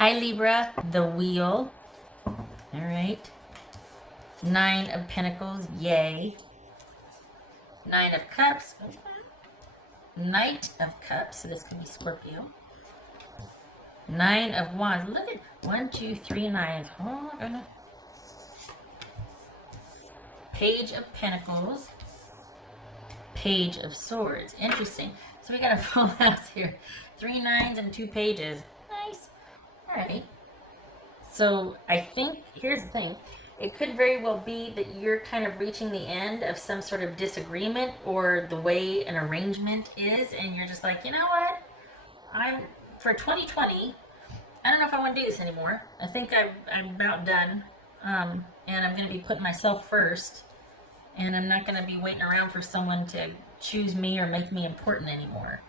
Hi Libra, the wheel. All right. 9 of Pentacles, yay. 9 of Cups. Knight of Cups, so this could be Scorpio. 9 of Wands. Look at 1, 2, 3 9s. Oh my goodness. Page of Pentacles. Page of Swords. Interesting. So we got a full house here. 3 9s and 2 pages. Nice. Alright. So I think, here's the thing. It could very well be that you're kind of reaching the end of some sort of disagreement or the way an arrangement is, and you're just like, you know what? For 2020, I don't know if I want to do this anymore. I think I'm about done. And I'm going to be putting myself first. And I'm not going to be waiting around for someone to choose me or make me important anymore.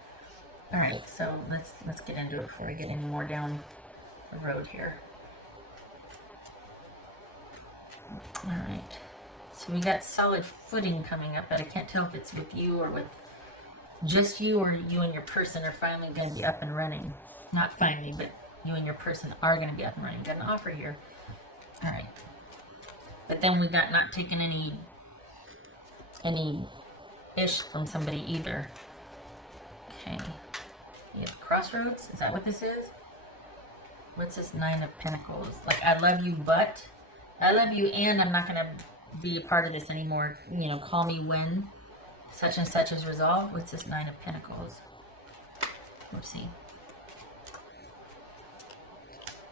Alright, so let's get into it before I get any more down the road here. Alright, so we got solid footing coming up, but I can't tell if it's with you or with just you, or you and your person are finally going to be up and running. Not finally, but you and your person are going to be up and running. Got an offer here. Alright. But then we got not taking any ish from somebody either. Okay. You have crossroads. Is that what this is? What's this 9 of Pentacles? Like, I love you, but I love you and I'm not going to be a part of this anymore. You know, call me when such and such is resolved. What's this 9 of Pentacles? Let's see.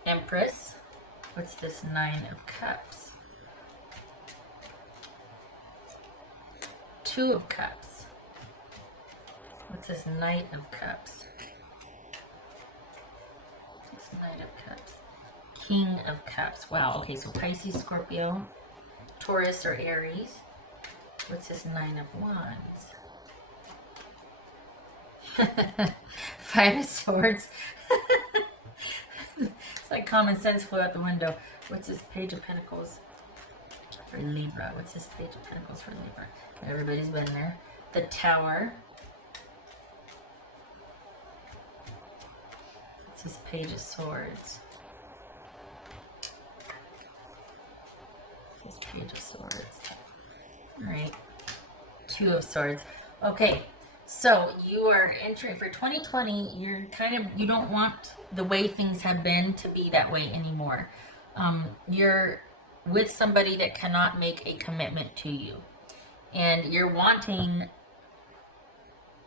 Empress. What's this 9 of Cups? 2 of Cups. What's this Knight of Cups? This Knight of Cups. King of Cups. Wow, okay, so Pisces, Scorpio, Taurus, or Aries. What's this 9 of Wands? 5 of Swords. It's like common sense flew out the window. What's this Page of Pentacles for Libra? What's this Page of Pentacles for Libra? Everybody's been there. The Tower. What's this Page of Swords? This Page of Swords. Alright. 2 of Swords. Okay. So you are entering for 2020. You're you don't want the way things have been to be that way anymore. You're with somebody that cannot make a commitment to you. And you're wanting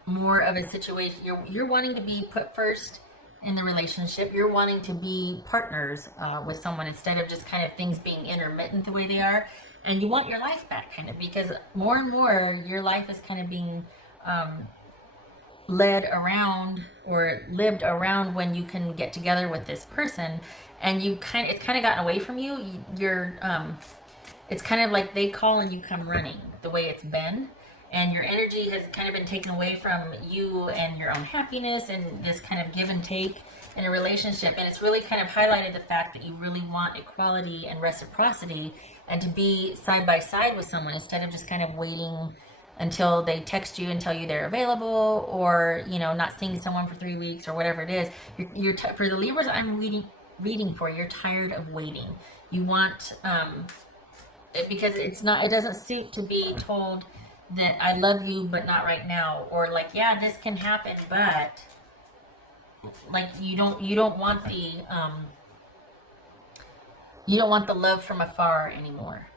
more of a situation. You're wanting to be put first in the relationship. You're wanting to be partners with someone instead of just kind of things being intermittent the way they are. And you want your life back, kind of, because more and more your life is kind of being led around or lived around when you can get together with this person, and it's kind of gotten away from you. It's kind of like they call and you come running, the way it's been. And your energy has kind of been taken away from you and your own happiness and this kind of give and take in a relationship. And it's really kind of highlighted the fact that you really want equality and reciprocity and to be side by side with someone instead of just kind of waiting until they text you and tell you they're available, or, you know, not seeing someone for 3 weeks or whatever it is. For the Libras I'm reading for, you're tired of waiting. You want, because it doesn't suit to be told that I love you, but not right now, or like, yeah, this can happen, but like you don't want the love from afar anymore.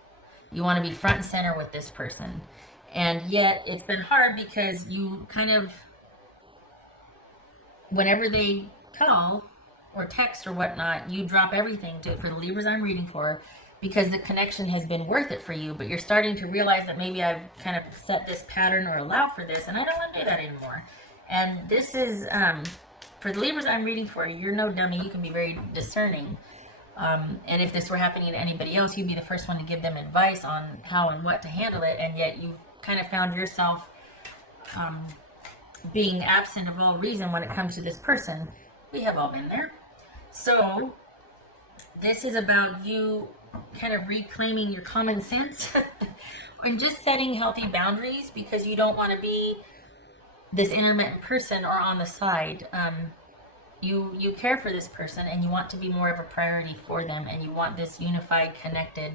You want to be front and center with this person, and yet it's been hard because you kind of, whenever they call or text or whatnot, you drop everything for the Libras I'm reading for, because the connection has been worth it for you, but you're starting to realize that maybe I've kind of set this pattern or allowed for this, and I don't want to do that anymore. And this is, for the Libras I'm reading for, you're no dummy. You can be very discerning. And if this were happening to anybody else, you'd be the first one to give them advice on how and what to handle it, and yet you've kind of found yourself being absent of all reason when it comes to this person. We have all been there. So this is about you kind of reclaiming your common sense and just setting healthy boundaries, because you don't want to be this intermittent person or on the side. you care for this person and you want to be more of a priority for them, and you want this unified, connected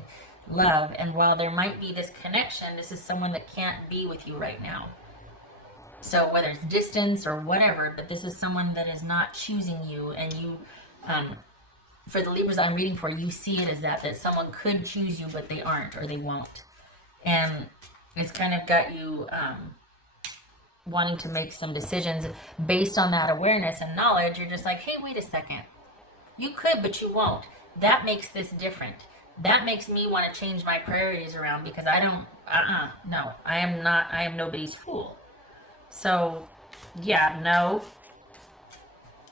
love. And while there might be this connection, this is someone that can't be with you right now. So whether it's distance or whatever, but this is someone that is not choosing you, and you, for the Libras I'm reading for, you see it as that someone could choose you, but they aren't, or they won't. And it's kind of got you wanting to make some decisions based on that awareness and knowledge. You're just like, hey, wait a second. You could, but you won't. That makes this different. That makes me want to change my priorities around, because I don't, no, I am nobody's fool. So, yeah, no.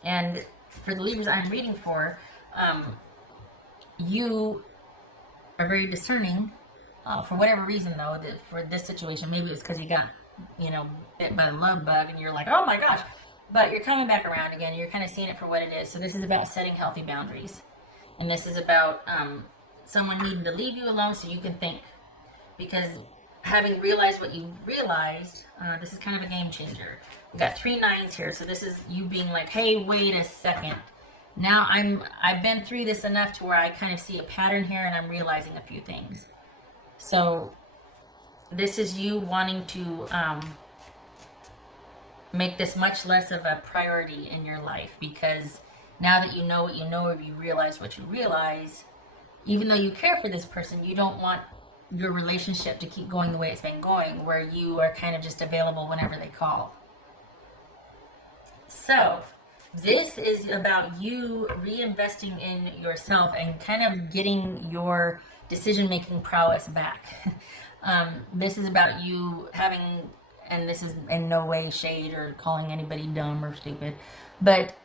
And for the Libras I'm reading for, you are very discerning. For whatever reason, though, for this situation, maybe it was because you got, bit by the love bug, and you're like, oh my gosh. But you're coming back around again. You're kind of seeing it for what it is. So this is about setting healthy boundaries. And this is about someone needing to leave you alone so you can think. Because having realized what you realized, this is kind of a game changer. We got 3 9s here, so this is you being like, hey, wait a second. Now I've been through this enough to where I kind of see a pattern here, and I'm realizing a few things. So this is you wanting to make this much less of a priority in your life, because now that you know what you know, or you realize what you realize, even though you care for this person, you don't want your relationship to keep going the way it's been going, where you are kind of just available whenever they call. So this is about you reinvesting in yourself and kind of getting your decision-making prowess back. This is about you having, and this is in no way shade or calling anybody dumb or stupid, but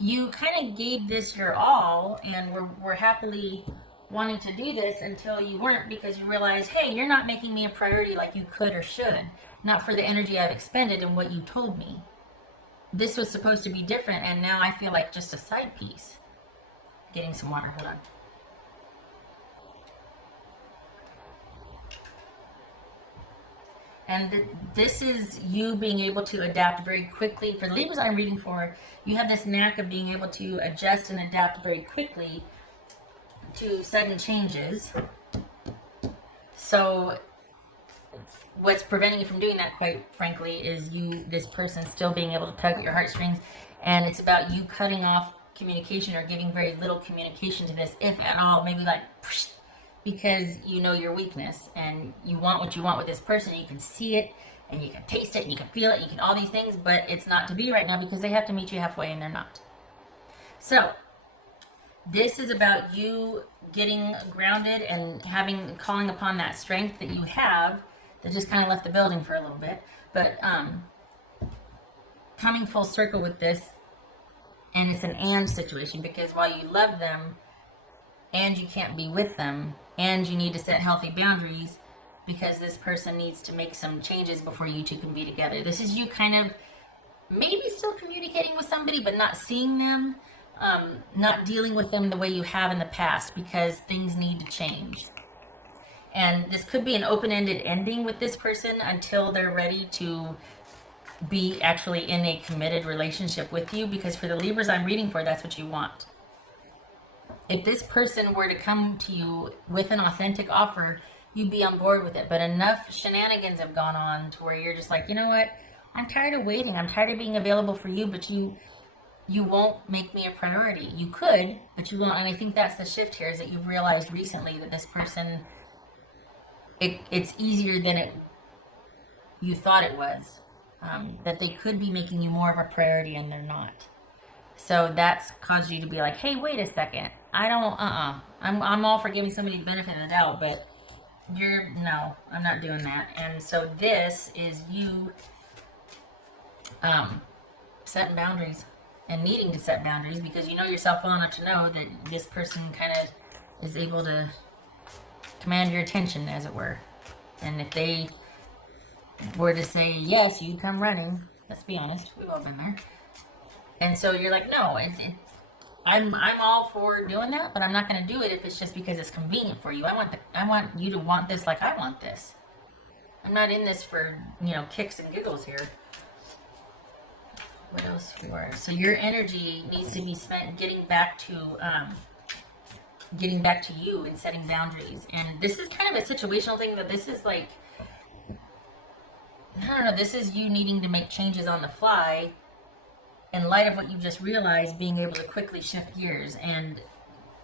you kind of gave this your all, and were happily wanting to do this until you weren't, because you realized, hey, you're not making me a priority like you could or should, not for the energy I've expended and what you told me. This was supposed to be different, and now I feel like just a side piece. Getting some water, hold on. And this is you being able to adapt very quickly. For the Libras I'm reading for, you have this knack of being able to adjust and adapt very quickly to sudden changes. So what's preventing you from doing that, quite frankly, is this person still being able to tug at your heartstrings. And it's about you cutting off communication, or giving very little communication to this, if at all, maybe like, because you know your weakness, and you want what you want with this person. You can see it, and you can taste it, and you can feel it, you can all these things, but it's not to be right now, because they have to meet you halfway, and they're not. So this is about you getting grounded and calling upon that strength that you have, that just kind of left the building for a little bit, but coming full circle with this. And it's an and situation, because while you love them and you can't be with them, and you need to set healthy boundaries, because this person needs to make some changes before you two can be together. This is you kind of maybe still communicating with somebody, but not seeing them, not dealing with them the way you have in the past, because things need to change. And this could be an open-ended ending with this person until they're ready to be actually in a committed relationship with you, because for the Libras I'm reading for, that's what you want. If this person were to come to you with an authentic offer, you'd be on board with it. But enough shenanigans have gone on to where you're just like, you know what? I'm tired of waiting. I'm tired of being available for you, but you won't make me a priority. You could, but you won't. And I think that's the shift here, is that you've realized recently that this person, it's easier than you thought it was. That they could be making you more of a priority, and they're not. So that's caused you to be like, hey, wait a second. I don't, I'm all for giving somebody the benefit of the doubt, but no, I'm not doing that. And so this is you setting boundaries and needing to set boundaries, because you know yourself well enough to know that this person kind of is able to command your attention, as it were. And if they were to say yes, you'd come running. Let's be honest, we've all been there. And so you're like, no, I'm all for doing that, but I'm not going to do it if it's just because it's convenient for you. I want you to want this like I want this. I'm not in this for kicks and giggles here. What else for? So your energy needs to be spent getting back to you and setting boundaries. And this is kind of a situational thing, that this is like, I don't know, this is you needing to make changes on the fly in light of what you just realized, being able to quickly shift gears.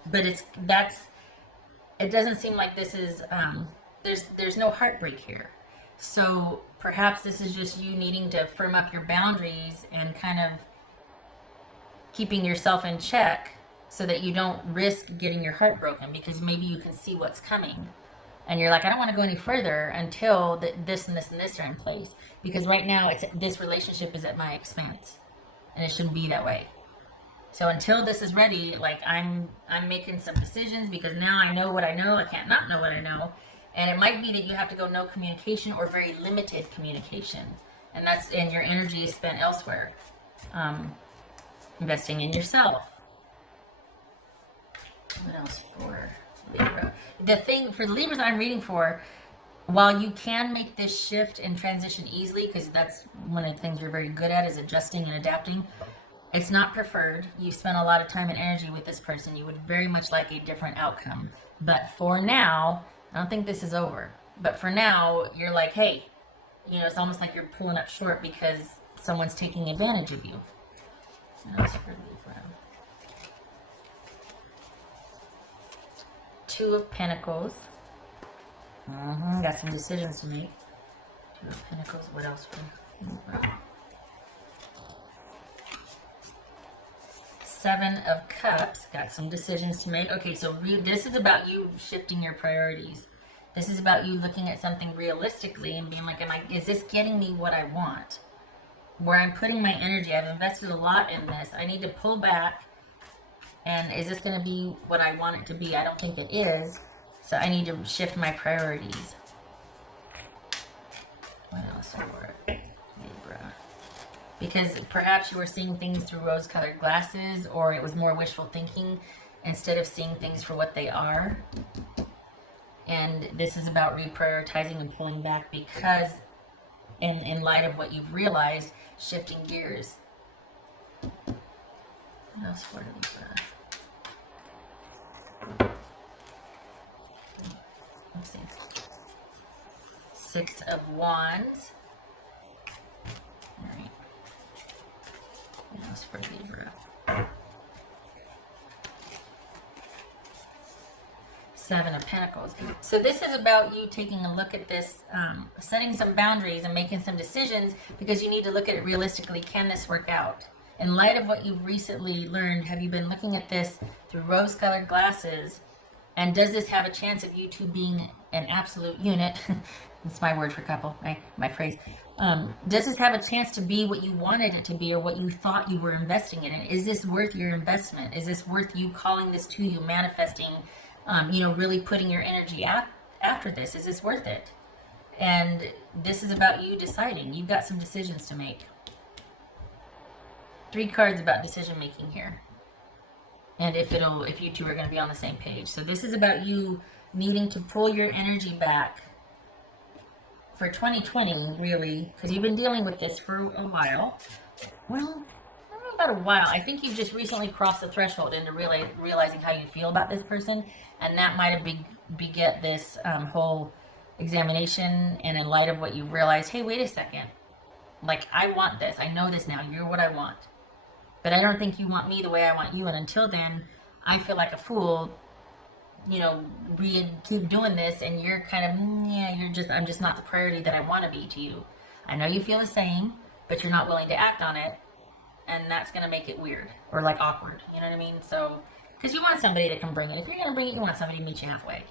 But it doesn't seem like this is, there's no heartbreak here. So perhaps this is just you needing to firm up your boundaries and kind of keeping yourself in check so that you don't risk getting your heart broken, because maybe you can see what's coming. And you're like, I don't want to go any further until this and this and this are in place. Because right now, this relationship is at my expense. And it shouldn't be that way. So until this is ready, like I'm making some decisions, because now I know what I know. I can't not know what I know. And it might be that you have to go no communication or very limited communication. And your energy is spent elsewhere. Investing in yourself. What else for Libra? The thing for the Libras I'm reading for, while you can make this shift and transition easily, because that's one of the things you're very good at, is adjusting and adapting, it's not preferred. You spent a lot of time and energy with this person. You would very much like a different outcome. But for now, I don't think this is over. But for now, you're like, hey, it's almost like you're pulling up short because someone's taking advantage of you. What else for Libra? Two of Pentacles. Got some decisions to make. Two of Pentacles. What else for Libra? Seven of Cups. Got some decisions to make. Okay, so this is about you shifting your priorities. This is about you looking at something realistically and being like, is this getting me what I want? Where I'm putting my energy, I've invested a lot in this. I need to pull back. And is this going to be what I want it to be? I don't think it is. So I need to shift my priorities. What else for Libra? Because perhaps you were seeing things through rose-colored glasses, or it was more wishful thinking instead of seeing things for what they are. And this is about reprioritizing and pulling back because, in light of what you've realized, shifting gears. What else for Libra? Let's see. Six of Wands. All right. What else for Libra? Seven of Pentacles. So this is about you taking a look at this, setting some boundaries and making some decisions, because you need to look at it realistically. Can this work out? In light of what you've recently learned, have you been looking at this through rose-colored glasses? And does this have a chance of you two being an absolute unit? That's my word for couple, my phrase. Does this have a chance to be what you wanted it to be, or what you thought you were investing in it? Is this worth your investment? Is this worth you calling this to you, manifesting, really putting your energy after this? Is this worth it? And this is about you deciding. You've got some decisions to make. 3 cards about decision making here. And if you two are going to be on the same page. So this is about you needing to pull your energy back for 2020, really, because you've been dealing with this for a while. Well, I don't know about a while. I think you've just recently crossed the threshold into realizing how you feel about this person, and that might have beget this whole examination. And in light of what you realized, hey, wait a second. Like, I want this. I know this now. You're what I want. But I don't think you want me the way I want you. And until then, I feel like a fool, keep doing this. And you're kind of, I'm just not the priority that I want to be to you. I know you feel the same, but you're not willing to act on it. And that's going to make it weird or like awkward. You know what I mean? So, because you want somebody that can bring it. If you're going to bring it, you want somebody to meet you halfway.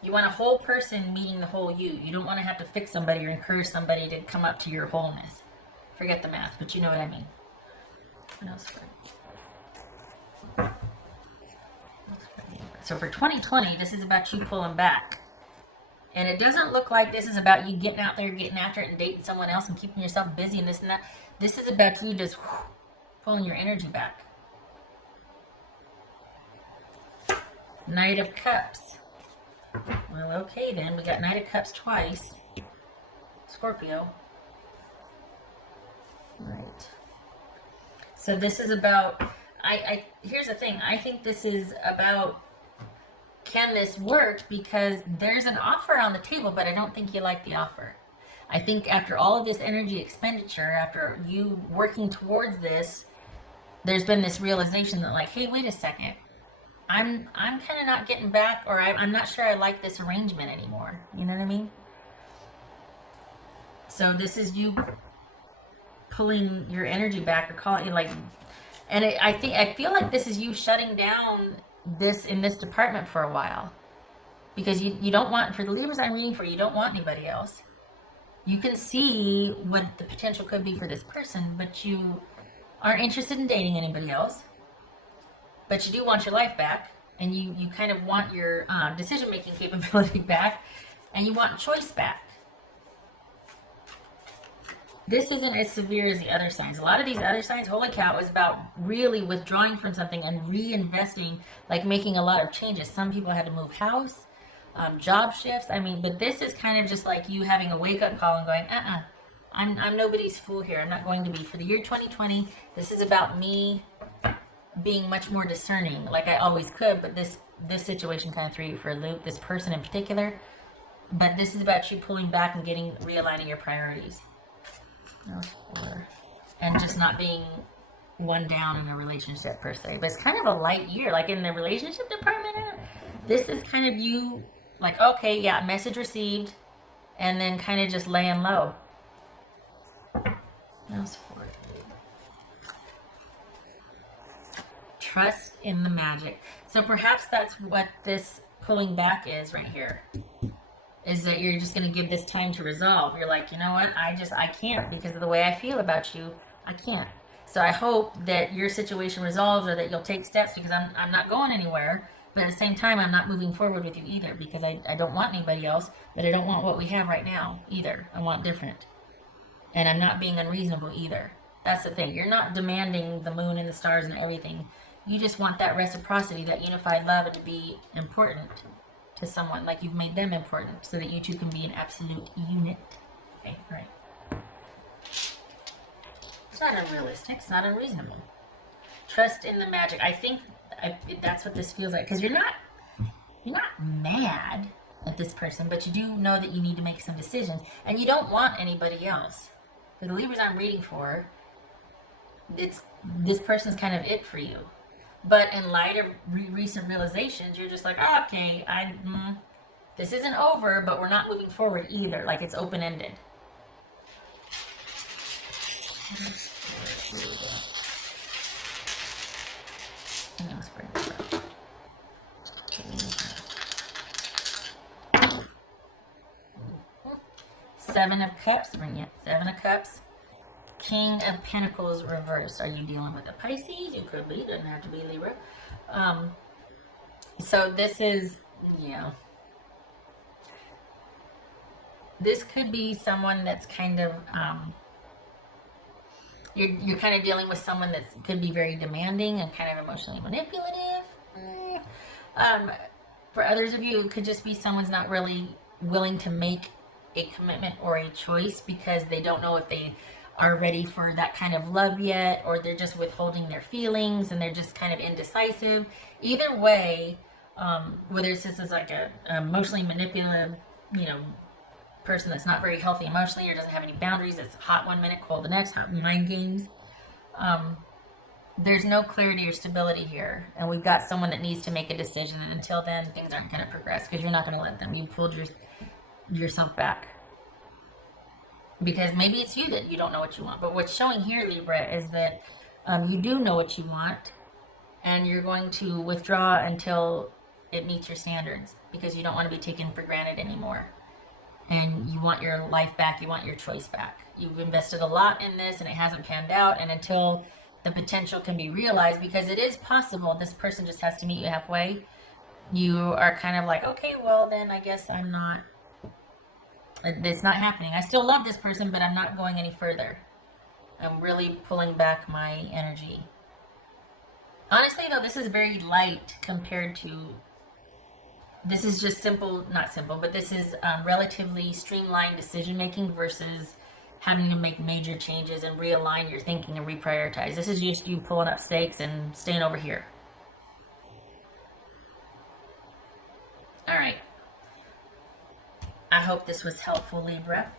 You want a whole person meeting the whole you. You don't want to have to fix somebody or encourage somebody to come up to your wholeness. Forget the math, but you know what I mean. What else for? So for 2020, this is about you pulling back. And it doesn't look like this is about you getting out there, getting after it, and dating someone else and keeping yourself busy and this and that. This is about you just pulling your energy back. Knight of Cups. Well, okay then. We got Knight of Cups twice. Scorpio. Right. So this is about, here's the thing. I think this is about, can this work? Because there's an offer on the table, but I don't think you like the offer. I think after all of this energy expenditure, after you working towards this, there's been this realization that like, hey, wait a second. I'm kind of not getting back, or I'm not sure I like this arrangement anymore. You know what I mean? So this is you pulling your energy back, or calling it like, and I feel like this is you shutting down this in this department for a while, because you don't want, for the Libras I'm reading for, you don't want anybody else. You can see what the potential could be for this person, but you aren't interested in dating anybody else. But you do want your life back, and you kind of want your decision-making capability back, and you want choice back. This isn't as severe as the other signs. A lot of these other signs, holy cow, is about really withdrawing from something and reinvesting, like making a lot of changes. Some people had to move house, job shifts. I mean, but this is kind of just like you having a wake-up call and going, I'm nobody's fool here. I'm not going to be. For the year 2020, this is about me being much more discerning, like I always could, but this situation kind of threw you for a loop, this person in particular. But this is about you pulling back and realigning your priorities. And just not being one down in a relationship per se. But it's kind of a light year, like in the relationship department. This is kind of you, like, okay, yeah, message received, and then kind of just laying low. Trust in the magic. So perhaps that's what this pulling back is right here. Is that you're just going to give this time to resolve. You're like, you know what? I can't, because of the way I feel about you. I can't. So I hope that your situation resolves, or that you'll take steps, because I'm not going anywhere. But at the same time, I'm not moving forward with you either, because I don't want anybody else, but I don't want what we have right now either. I want different. And I'm not being unreasonable either. That's the thing. You're not demanding the moon and the stars and everything. You just want that reciprocity, that unified love, to be important to someone, like you've made them important, so that you two can be an absolute unit. Okay, right. It's not unrealistic. It's not unreasonable. Trust in the magic. I think that's what this feels like, because you're not mad at this person, but you do know that you need to make some decisions, and you don't want anybody else. For the Libras I'm reading for, this person's kind of it for you. But in light of recent realizations, you're just like, oh, okay, this isn't over, but we're not moving forward either. Like, it's open-ended. Seven of Cups, bring it. Seven of Cups. King of Pentacles reversed. Are you dealing with a Pisces? You could be. Doesn't have to be Libra. So this is, this could be someone that's kind of, you're kind of dealing with someone that could be very demanding and kind of emotionally manipulative. For others of you, it could just be someone's not really willing to make a commitment or a choice, because they don't know if they are ready for that kind of love yet, or they're just withholding their feelings and they're just kind of indecisive. Either way, whether it's just as like a emotionally manipulative, person that's not very healthy emotionally, or doesn't have any boundaries, it's hot one minute, cold the next, hot mind games. There's no clarity or stability here, and we've got someone that needs to make a decision, and until then, things aren't going to progress, because you're not going to let them. You pulled yourself back. Because maybe it's you that you don't know what you want. But what's showing here, Libra, is that you do know what you want, and you're going to withdraw until it meets your standards, because you don't want to be taken for granted anymore. And you want your life back. You want your choice back. You've invested a lot in this, and it hasn't panned out. And until the potential can be realized, because it is possible, this person just has to meet you halfway. You are kind of like, okay, well, then I guess I'm not. It's not happening. I still love this person, but I'm not going any further. I'm really pulling back my energy. Honestly, though, this is very light compared to... This is just simple, not simple, but this is relatively streamlined decision-making versus having to make major changes and realign your thinking and reprioritize. This is just you pulling up stakes and staying over here. All right. I hope this was helpful, Libra.